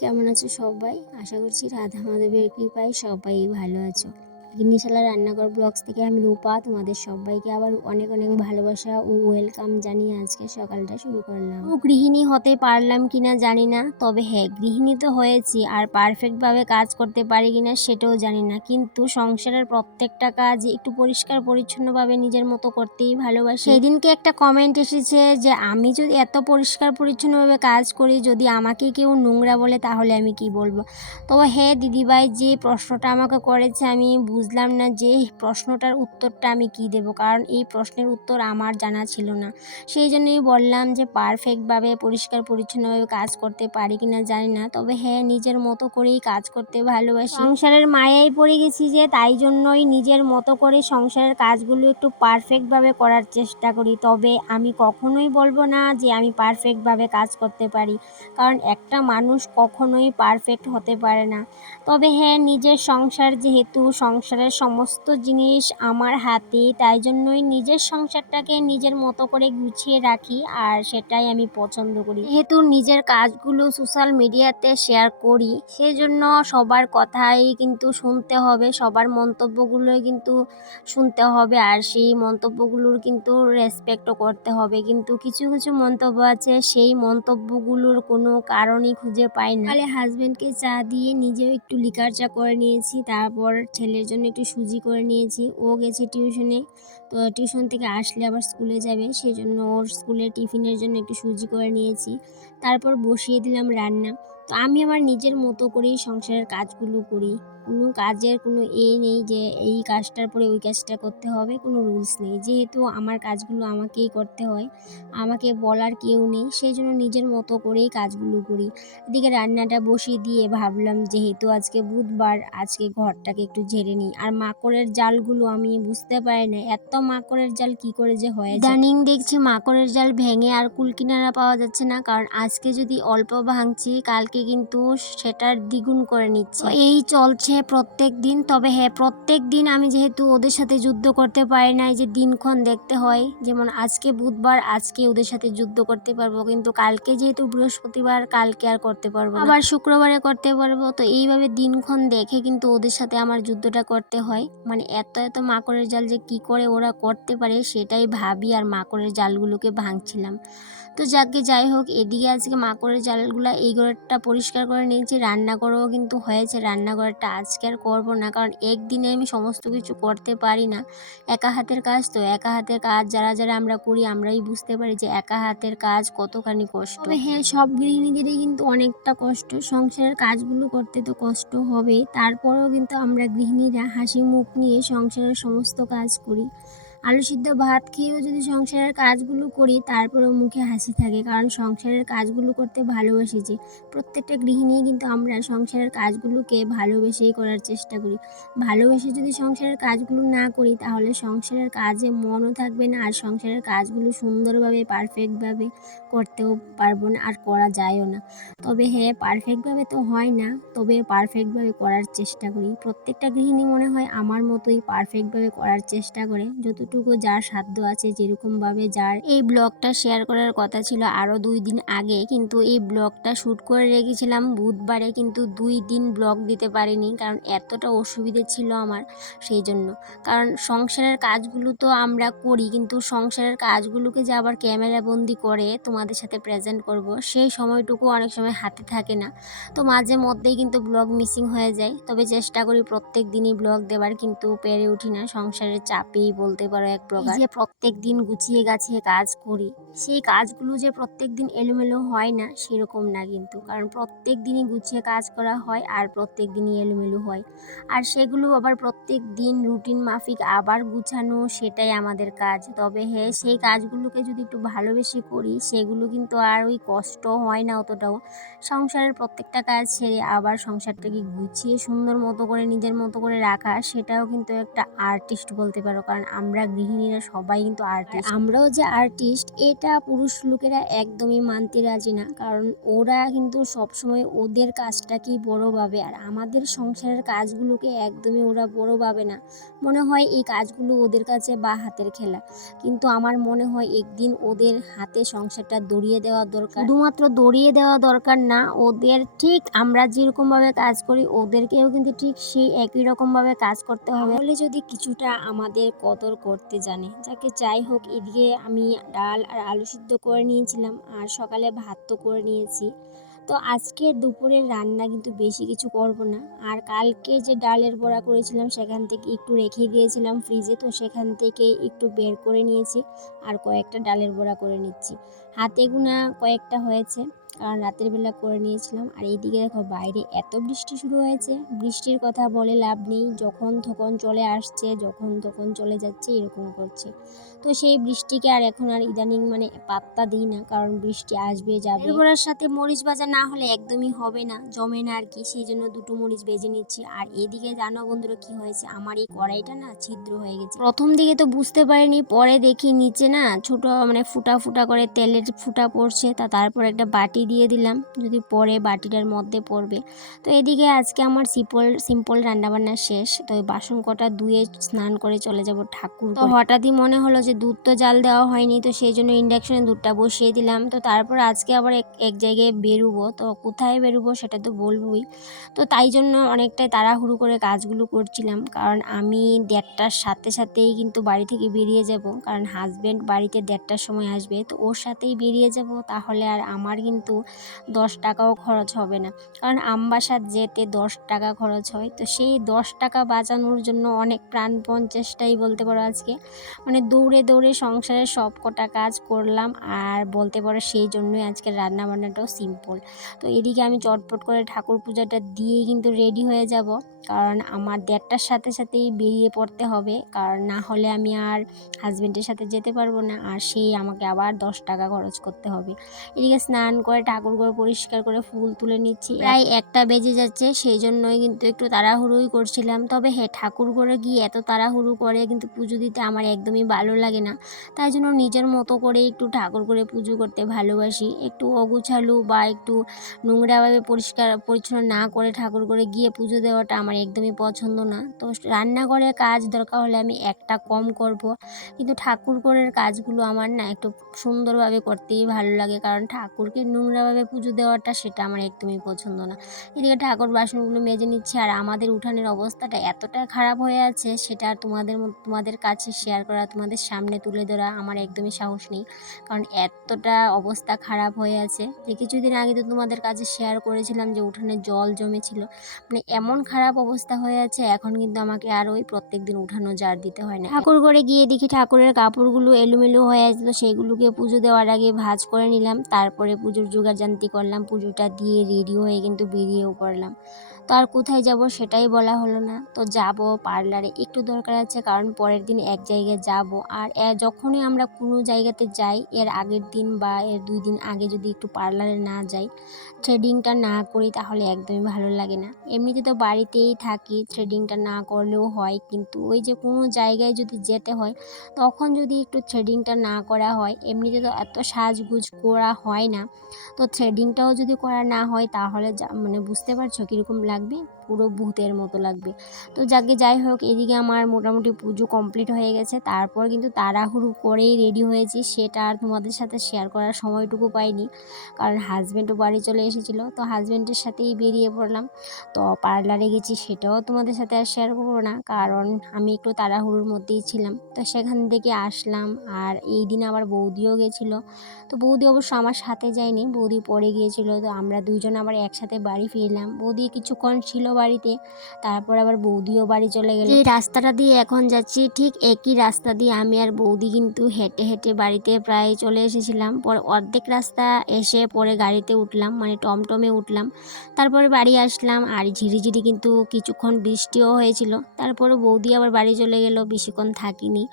কেমন আছো সবাই? আশা করছি রাধা মাধবের কৃপায় সবাই ভালো আছো। গিন্নিশালা রান্নাঘর ব্লগস থেকে আমি রূপা তোমাদের সবাইকে আবার অনেক অনেক ভালোবাসা ও ওয়েলকাম জানিয়ে আজকে সকালটা শুরু করলাম। গৃহিণী হতে পারলাম কিনা জানি না, তবে হ্যাঁ গৃহিণী তো হয়েছি, আর পারফেক্টভাবে কাজ করতে পারি কিনা সেটাও জানি না, কিন্তু সংসারের প্রত্যেকটা কাজ একটু পরিষ্কার পরিচ্ছন্নভাবে নিজের মতো করতেই ভালোবাসি। সেদিনকে একটা কমেন্ট এসেছে যে আমি যদি এত পরিষ্কার পরিচ্ছন্নভাবে কাজ করি, যদি আমাকে কেউ নোংরা বলে তাহলে আমি কি বলবো। তবে হ্যাঁ দিদিভাই, যে প্রশ্নটা আমাকে করেছে আমি বুঝলাম না যে প্রশ্নটার উত্তরটা আমি কি দেব, কারণ এই প্রশ্নের উত্তর আমার জানা ছিল না। সেই জন্যই বললাম যে পারফেক্টভাবে পরিষ্কার পরিচ্ছন্নভাবে কাজ করতে পারি কিনা জানি না, তবে হ্যাঁ নিজের মতো করেই কাজ করতে ভালোবাসি। সংসারের মায়ায় পড়ে গেছি যে, তাই জন্যই নিজের মতো করে সংসারের কাজগুলো একটু পারফেক্টভাবে করার চেষ্টা করি। তবে আমি কখনোই বলবো না যে আমি পারফেক্টভাবে কাজ করতে পারি, কারণ একটা মানুষ কখনোই পারফেক্ট হতে পারে না। তবে হ্যাঁ নিজের সংসার, যেহেতু সংসারের সমস্ত জিনিস আমার হাতে, তাই জন্যই নিজের সংসারটাকে নিজের মতো করে গুছিয়ে রাখি, আর সেটাই আমি পছন্দ করি। যেহেতু নিজের কাজগুলো সোশ্যাল মিডিয়াতে শেয়ার করি, সেই জন্য সবার কথাই কিন্তু শুনতে হবে, সবার মন্তব্যগুলোই কিন্তু শুনতে হবে, আর সেই মন্তব্যগুলোর কিন্তু রেসপেক্টও করতে হবে। কিন্তু কিছু কিছু মন্তব্য আছে, সেই মন্তব্যগুলোর কোনো কারণই খুঁজে পাই না। তাহলে হাজব্যান্ডকে চা দিয়ে নিজেও একটু লিকার চা করে নিয়েছি, তারপর ছেলের জন্য একটু সুজি করে নিয়েছি। ও গেছে টিউশনে, তো টিউশন থেকে আসলে আবার স্কুলে যাবে, সেই জন্য ওর স্কুলে টিফিনের জন্য একটু সুজি করে নিয়েছি। তারপর বসিয়ে দিলাম রান্না। তো আমি আমার নিজের মতো করেই সংসারের কাজগুলো করি। কোনো কাজের কোনো নেই যে এই কাজটার পরে ওই কাজটা করতে হবে, কোনো রুলস নেই। যেহেতু আমার কাজগুলো আমাকেই করতে হয়, আমাকে বলার কেউ নেই, সেই জন্য নিজের মতো করেই কাজগুলো করি। এদিকে রান্নাটা বসিয়ে দিয়ে ভাবলাম যেহেতু আজকে বুধবার, আজকে ঘরটাকে একটু ঝেড়ে নিই। আর মাকড়ের জালগুলো আমি বুঝতে পারি না এত মাকড়ের জাল কি করে যে হয়। ইদানিং দেখছি মাকড়ের জাল ভেঙে আর কুল কিনারা পাওয়া যাচ্ছে না, কারণ আজকে যদি অল্প ভাঙছি কালকে কিন্তু সেটার দ্বিগুণ করে নিচ্ছে। এই চলছে প্রত্যেক দিন। তবে হ্যাঁ প্রত্যেক দিন আমি যেহেতু ওদের সাথে যুদ্ধ করতে পারি না, এই যে দিনক্ষণ দেখতে হয়, যেমন আজকে বুধবার, আজকে ওদের সাথে যুদ্ধ করতে পারবো, কিন্তু কালকে যেহেতু বৃহস্পতিবার, কালকে আর করতে পারবো না, আবার শুক্রবারে করতে পারবো। তো এইভাবে দিনক্ষণ দেখে কিন্তু ওদের সাথে আমার যুদ্ধটা করতে হয়। মানে এত এত মাকড়ের জাল যে কি করে ওরা করতে পারে সেটাই ভাবি, আর মাকড়ের জালগুলোকে ভাঙছিলাম। তো যাই হোক, এদিকে আজকে মাকড়ের জালগুলা এই ঘরটা পরিষ্কার করে নিয়েছি, রান্নাঘরও কিন্তু হয়েছে। রান্নাঘরটা আজকে আর করবো না, কারণ একদিনে আমি সমস্ত কিছু করতে পারি না। একা হাতের কাজ, তো একা হাতের কাজ যারা যারা আমরা করি আমরাই বুঝতে পারি যে একা হাতের কাজ কতখানি কষ্ট। তবে হ্যাঁ সব গৃহিণীদেরই কিন্তু অনেকটা কষ্ট, সংসারের কাজগুলো করতে তো কষ্ট হবে, তারপরেও কিন্তু আমরা গৃহিণীরা হাসি মুখ নিয়ে সংসারের সমস্ত কাজ করি। আলু সিদ্ধ ভাত খেয়েও যদি সংসারের কাজগুলো করি তারপরেও মুখে হাসি থাকে, কারণ সংসারের কাজগুলো করতে ভালোবাসি। যে প্রত্যেকটা গৃহিণী কিন্তু আমরা সংসারের কাজগুলোকে ভালোবেসেই করার চেষ্টা করি। ভালোবেসে যদি সংসারের কাজগুলো না করি তাহলে সংসারের কাজে মনও থাকবে না, আর সংসারের কাজগুলো সুন্দরভাবে পারফেক্টভাবে করতেও পারবো না, আর করা যায়ও না। তবে হ্যাঁ পারফেক্টভাবে তো হয় না, তবে পারফেক্টভাবে করার চেষ্টা করি। প্রত্যেকটা গৃহিণী মনে হয় আমার মতোই পারফেক্টভাবে করার চেষ্টা করে, যতটুকু যার সাধ্য আছে, যেরকমভাবে যার। এই ব্লগটা শেয়ার করার কথা ছিল আরও 2 দিন আগে, কিন্তু এই ব্লগটা শ্যুট করে রেখেছিলাম বুধবারে, কিন্তু 2 দিন ব্লগ দিতে পারিনি, কারণ এতটা অসুবিধে ছিল আমার। সেই জন্য, কারণ সংসারের কাজগুলো তো আমরা করি, কিন্তু সংসারের কাজগুলোকে যে আবার ক্যামেরা বন্দি করে তোমাদের সাথে প্রেজেন্ট করব, সেই সময়টুকু অনেক সময় হাতে থাকে না। তো মাঝে মধ্যেই কিন্তু ব্লগ মিসিং হয়ে যায়। তবে চেষ্টা করি প্রত্যেক দিনই ব্লগ দেবার, কিন্তু পেরে উঠি না, সংসারের চাপেই বলতে পারো এক প্রকার। যে প্রত্যেক দিন গুছিয়ে গাছিয়ে কাজ করি, সেই কাজগুলো যে প্রত্যেক দিন এলোমেলো হয় না সেরকম না কিন্তু, কারণ প্রত্যেক দিনই গুছিয়ে কাজ করা হয় আর প্রত্যেক দিনই এলোমেলো হয়, আর সেগুলো আবার প্রত্যেক দিন রুটিন মাফিক আবার গুছানো, সেটাই আমাদের কাজ। তবে হ্যাঁ সেই কাজগুলোকে যদি একটু ভালোবেসে করি সেগুলো কিন্তু আর ওই কষ্ট হয় না অতটাও। সংসারের প্রত্যেকটা কাজ ছেড়ে আবার সংসারটাকে গুছিয়ে সুন্দর মতো করে নিজের মতো করে রাখা, সেটাও কিন্তু একটা আর্টিস্ট বলতে পারো, কারণ আমরা গৃহিণীরা সবাই কিন্তু আর্টিস্ট। আমরাও যে আর্টিস্ট এ এটা পুরুষ লোকেরা একদমই মানতে রাজি না, কারণ ওরা কিন্তু সবসময় ওদের কাজটাকেই বড় ভাবে, আর আমাদের সংসারের কাজগুলোকে একদমই ওরা বড় ভাবে না। মনে হয় এই কাজগুলো ওদের কাছে বা হাতের খেলা, কিন্তু আমার মনে হয় একদিন ওদের হাতে সংসারটা দড়িয়ে দেওয়া দরকার। শুধুমাত্র দড়িয়ে দেওয়া দরকার না, ওদের ঠিক আমরা যেরকমভাবে কাজ করি ওদেরকেও কিন্তু ঠিক সেই একই রকমভাবে কাজ করতে হবে, তাহলে যদি কিছুটা আমাদের কদর করতে জানে। যাকে যাই হোক, এদিকে আমি ডাল আর আলু সিদ্ধ করে নিয়েছিলাম, আর সকালে ভাত তো করে নিয়েছি। তো আজকে দুপুরের রান্না কিন্তু বেশি কিছু করব না। আর কালকে যে ডালের বড়া করেছিলাম সেখান থেকে একটু রেখে দিয়েছিলাম ফ্রিজে, তো সেখান থেকে একটু বের করে নিয়েছি আর কয়েকটা ডালের বড়া করে নিচ্ছি। হাতে গোনা কয়েকটা হয়েছে, কারণ রাতের বেলা করে নিয়েছিলাম। আর এইদিকে দেখো বাইরে এত বৃষ্টি শুরু হয়েছে, বৃষ্টির কথা বলে লাভ নেই, যখন তখন চলে আসছে, যখন তখন চলে যাচ্ছে, এরকম করছে। তো সেই বৃষ্টিকে আর এখন আর ইদানিং মানে পাত্তা দিই না, কারণ বৃষ্টি আসবে যাবে। এরপরের সাথে মরিচ ভাজা না হলে একদমই হবে না, জমে না আর কি, সেই জন্য দুটো মরিচ ভেজে নিচ্ছি। আর এদিকে জানো বন্ধুরা কি হয়েছে, আমার এই কড়াইটা না ছিদ্র হয়ে গেছে। প্রথম দিকে তো বুঝতে পারিনি, পরে দেখি নিচে না ছোট মানে ফুটা ফুটা করে তেলের ফুটা পড়ছে, তারপর একটা বাটি দিয়ে দিলাম, যদি পরে বাটিটার মধ্যে পড়বে। তো এদিকে আজকে আমার সিম্পল রান্নাবান্না শেষ। তো এই বাসন কটা ধুয়ে স্নান করে চলে যাব ঠাকুর। তো হঠাৎই মনে হলো যে দুধ তো জাল দেওয়া হয়নি, তো সেই জন্য ইন্ডাকশনে দুধটা বসিয়ে দিলাম। তো তারপর আজকে আবার এক জায়গায় বেরোবো, তো কোথায় বেরোবো সেটা তো বলবোই। তো তাই জন্য অনেকটাই তাড়াহুড়ো করে কাজগুলো করছিলাম, কারণ আমি 1:30টার সাথে সাথেই কিন্তু বাড়ি থেকে বেরিয়ে যাব, কারণ হাজব্যান্ড বাড়িতে 1:30টার সময় আসবে, তো ওর সাথেই বেরিয়ে যাব। তাহলে আর আমার কিন্তু 10 টাকাও খরচ হবে না, কারণ আমবাসার যেতে 10 টাকা খরচ হয়। তো সেই 10 টাকা বাঁচানোর জন্য অনেক প্রাণপণ চেষ্টাই বলতে পারো আজকে, মানে দৌড়ে দৌড়ে সংসারের সব কটা কাজ করলাম। আর বলতে পারো সেই জন্যই আজকের রান্না বান্নাটাও সিম্পল। তো এদিকে আমি চটপট করে ঠাকুর পূজাটা দিয়েই কিন্তু রেডি হয়ে যাব, কারণ আমার 1:30টার সাথে সাথেই বেরিয়ে পড়তে হবে, কারণ না হলে আমি আর হাজব্যান্ডের সাথে যেতে পারবো না, আর সেই আমাকে আবার 10 টাকা খরচ করতে হবে। এদিকে স্নান করে ঠাকুর ঘর পরিষ্কার করে ফুল তুলে নিচ্ছি, প্রায় 1টা বেজে যাচ্ছে, সেই জন্যই কিন্তু একটু তাড়াহুড়োই করছিলাম। তবে হ্যাঁ, ঠাকুর ঘরে গিয়ে এত তাড়াহুড়ো করে কিন্তু পুজো দিতে আমার একদমই ভালো লাগে না, তাই জন্য নিজের মতো করে একটু ঠাকুর করে পুজো করতে ভালোবাসি। একটু অগুছালো বা একটু নোংরাভাবে পরিষ্কার পরিচ্ছন্ন না করে ঠাকুর ঘরে গিয়ে পুজো দেওয়াটা আমার একদমই পছন্দ না। তো রান্নাঘরের কাজ দরকার হলে আমি একটা কম করব, কিন্তু ঠাকুর ঘরের কাজগুলো আমার না একটু সুন্দরভাবে করতেই ভালো লাগে, কারণ ঠাকুরকে নোংরাভাবে পুজো দেওয়াটা সেটা আমার একদমই পছন্দ না। এদিকে ঠাকুর বাসনগুলো মেজে নিচ্ছে, আর আমাদের উঠানের অবস্থাটা এতটা খারাপ হয়ে আছে, সেটা আর তোমাদের কাছে শেয়ার করা, তোমাদের সামনে তুলে ধরা আমার একদমই সাহস নেই, কারণ এতটা অবস্থা খারাপ হয়ে আছে যে কিছুদিন আগে তো তোমাদের কাছে শেয়ার করেছিলাম যে উঠানে জল জমেছিল, মানে এমন খারাপ অবস্থা হয়ে আছে। এখন কিন্তু আমাকে আর ওই প্রত্যেকদিন উঠানো ঝাড় দিতে হয় না। ঠাকুর ঘরে গিয়ে দেখি ঠাকুরের কাপড়গুলো এলোমেলো হয়ে আছে, তো সেগুলোকে পুজো দেওয়ার আগে ভাঁজ করে নিলাম, তারপরে পুজোর জোগাড়জান্তি করলাম, পুজোটা দিয়ে রেডি হয়ে কিন্তু বেরিয়েও পড়লাম। তো আর কোথায় যাব সেটাই বলা হলো না। তো যাব পার্লারে, একটু দরকার আছে, কারণ পরের দিন এক জায়গায় যাব। আর যখনই আমরা কোনো জায়গাতে যাই, এর আগের দিন বা এর 2 দিন আগে যদি একটু পার্লারে না যাই, থ্রেডিংটা না করি, তাহলে একদমই ভালো লাগে না। এমনিতে তো বাড়িতেই থাকি, থ্রেডিংটা না করলেও হয়, কিন্তু ওই যে কোনো জায়গায় যদি যেতে হয় তখন যদি একটু থ্রেডিংটা না করা হয়, এমনিতে তো এত সাজগুজ করা হয় না, তো থ্রেডিংটাও যদি করা না হয় তাহলে মানে বুঝতে পারছো কীরকম লাগবে, পুরো ভূতের মতো লাগবে। তো যাই হোক, এদিকে আমার মোটামুটি পুজো কমপ্লিট হয়ে গেছে, তারপর কিন্তু তাড়াহুড়ো করেই রেডি হয়েছি, সেটা আর তোমাদের সাথে শেয়ার করার সময়টুকু পাইনি, কারণ হাজব্যান্ডও বাড়ি চলে এসেছিলো, তো হাজব্যান্ডের সাথেই বেরিয়ে পড়লাম। তো পার্লারে গেছি সেটাও তোমাদের সাথে আর শেয়ার করবো না, কারণ আমি একটু তাড়াহুড়োর মধ্যেই ছিলাম। তো সেখান থেকে আসলাম, আর এই দিন আবার বৌদিও গেছিলো। তো বৌদি অবশ্য আমার সাথে যায়নি, বৌদি পরে গিয়েছিলো, তো আমরা দুইজন আবার একসাথে বাড়ি ফিরলাম। বৌদি কিছুক্ষণ ছিল বাড়িতে, তারপর আবার বৌদিও বাড়ি চলে গেল। এই রাস্তাটা দিয়ে এখন যাচ্ছি, ঠিক একই রাস্তা দিয়ে আমি আর বৌদি কিন্তু হেঁটে হেঁটে বাড়িতে প্রায় চলে এসেছিলাম। পরে অর্ধেক রাস্তা এসে পরে গাড়িতে উঠলাম, মানে টমটমে উঠলাম, তারপরে বাড়ি আসলাম। আর ঝিরিঝিরি কিন্তু কিছুক্ষণ বৃষ্টিও হয়েছিল, তারপরে বৌদি আবার বাড়ি চলে গেল, বেশিক্ষণ থাকিনি।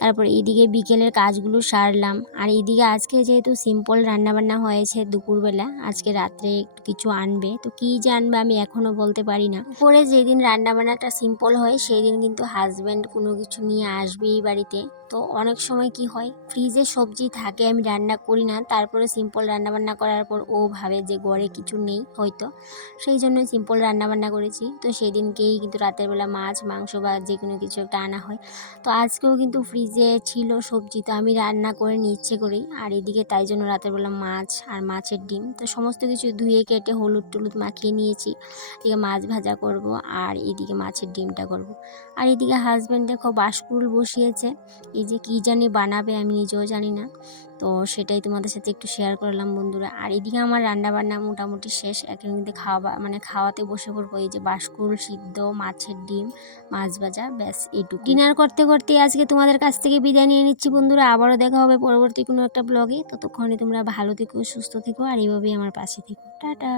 তারপর এইদিকে বিকেলের কাজগুলো সারলাম। আর এইদিকে আজকে যেহেতু সিম্পল রান্নাবান্না হয়েছে দুপুরবেলা, আজকে রাত্রে কিছু আনবে, তো কী যে আনবে আমি এখনও বলতে পারি না। পরে যেদিন রান্নাবান্নাটা সিম্পল হয় সেই দিন কিন্তু হাজব্যান্ড কোনো কিছু নিয়ে আসবেই বাড়িতে, তো অনেক সময় কি হয়, ফ্রিজে সবজি থাকে আমি রান্না করি না, তারপরে সিম্পল রান্নাবান্না করার পর ও ভাবে যে ঘরে কিছু নেই হয়তো, সেই জন্য সিম্পল রান্নাবান্না করেছি। তো সেই দিনকেই কিন্তু রাতের বেলা মাছ মাংস বা যে কোনো কিছু একটা আনা হয়। তো আজকেও কিন্তু ফ্রিজে ছিল সবজি, তো আমি রান্না করে নিই ইচ্ছে করেই। আর এদিকে তাই জন্য রাতের বেলা মাছ আর মাছের ডিম, তো সমস্ত কিছু ধুয়ে কেটে হলুদ টলুদ মাখিয়ে নিয়েছি। এদিকে মাছ ভাজা করব আর এদিকে মাছের ডিমটা করব। আর এদিকে হাজব্যান্ড দেখো বাঁশকুড়ুল বসিয়েছে, এই যে কী জানি বানাবে আমি নিজেও জানি না। তো সেটাই তোমাদের সাথে একটু শেয়ার করলাম বন্ধুরা। আর এদিকে আমার রান্না বান্না মোটামুটি শেষ, এখন কিন্তু খাওয়াতে বসে পড়বো। এই যে বাঁশকুড়ুল সিদ্ধ, মাছের ডিম, মাছ ভাজা, ব্যাস এইটুকু। ডিনার করতে করতে আজকে তোমাদের কাছ থেকে বিদায় নিয়ে নিচ্ছি বন্ধুরা। আবারও দেখা হবে পরবর্তী কোনো একটা ব্লগে। ততক্ষণে তোমরা ভালো থেকো, সুস্থ থেকো আর এইভাবেই আমার পাশে থেকো। টাটা।